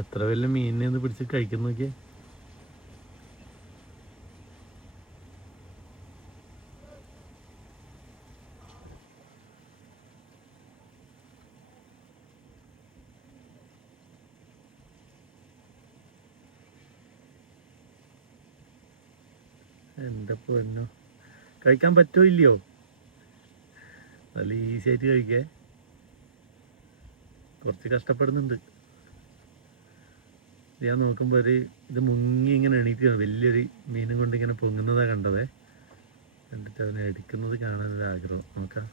എത്ര വലിയ മീനിനെ ഒന്ന് പിടിച്ച് കഴിക്കുന്ന നോക്കിയേ. എൻ്റെ പൊന്നോ, കഴിക്കാൻ പറ്റുമോ ഇല്ലയോ? നല്ല ഈസി ആയിട്ട് കഴിക്കേ. കുറച്ച് കഷ്ടപ്പെടുന്നുണ്ട്. ഞാൻ നോക്കുമ്പോൾ ഇത് മുങ്ങി ഇങ്ങനെ എണീക്കുകയാണ്. വലിയൊരു മീനും കൊണ്ട് ഇങ്ങനെ പൊങ്ങുന്നതാണ് കണ്ടതേ. കണ്ടിട്ട് അവനെ എടുക്കുന്നത് കാണാനൊരാഗ്രഹം. നോക്കാം.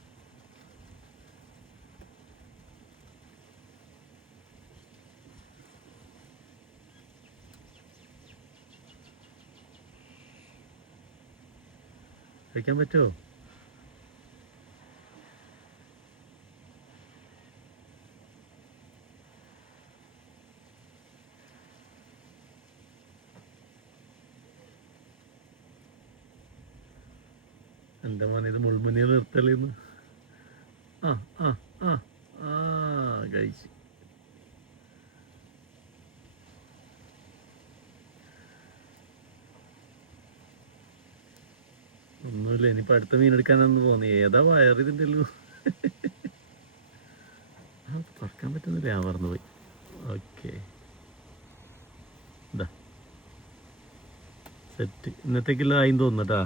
കഴിക്കാൻ പറ്റുമോ? എൻ്റെ മോനെ, ഇത് മുൾമുനിയിൽ നിർത്തലെന്ന്. ആ ആ ആ ആ കഴിച്ച്. ഒന്നുമില്ല, ഇനിയിപ്പോൾ അടുത്ത മീൻ എടുക്കാനാണെന്ന് തോന്നി. ഏതാ വയറിതിൻ്റെ ഉള്ളൂ. തുറക്കാൻ പറ്റുന്നില്ല, ഞാൻ മറന്നുപോയി. ഓക്കെ, ഇതാ സെറ്റ്. ഇന്നത്തേക്കുള്ള ആയി തോന്നുന്നു കേട്ടാ.